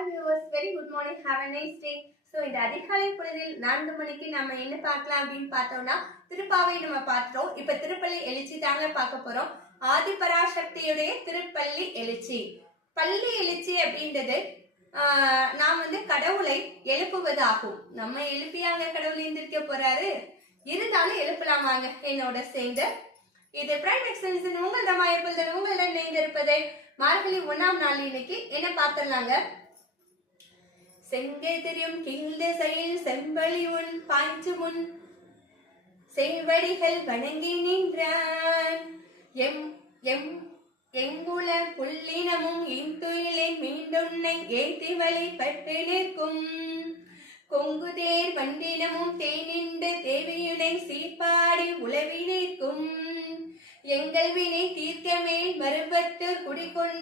Hi viewers very good morning have a nice day so இந்த அதிகாலை பொழுதில் நான்கு மணிக்கு நம்ம என்ன பார்க்கலாம் அப்படின்னு பார்த்தோம்னா திருப்பாவை நம்ம பார்த்துட்டோம். இப்போ திருப்பள்ளி எழுச்சி தாங்க பார்க்க போறோம். ஆதிபராசக்தியுடைய திருப்பள்ளி எழுச்சி. பள்ளி எழுச்சி அப்படின்றது நாம் வந்து கடவுளை எழுப்புவதாகும். நம்ம எழுப்பியாங்க கடவுள் எழுந்திருக்க போறாரு. இருந்தாலும் எழுப்பலாம் வாங்க. என்னோட சேர்ந்து. இது பிரைம் எக்ஸ்டென்ஷன் உங்கள் ரமாயப்பல் உங்களிடம் இணைந்திருப்பது. மார்கழி ஒன்றாம் நாள் இன்னைக்கு. என்ன பார்த்துடலாங்க? செங்கை கிழ்ந்த செயல் செம்பழி உன் பாய்ச்சு முன். செய்வடிகள் வணங்கி நின்றான். எம் எம் எங்குல புள்ளினமும் இந்துயிலை மீண்டுன்னை ஏத்தி வழிபட்டு நிற்கும். கொங்குதேர் வண்டினமும் தேனின்று தேவியுனை சீப்பாடி உளவி நிற்கும். எங்கள் வினை தீர்க்கமே மறுபத்து குடிக்கொண்டு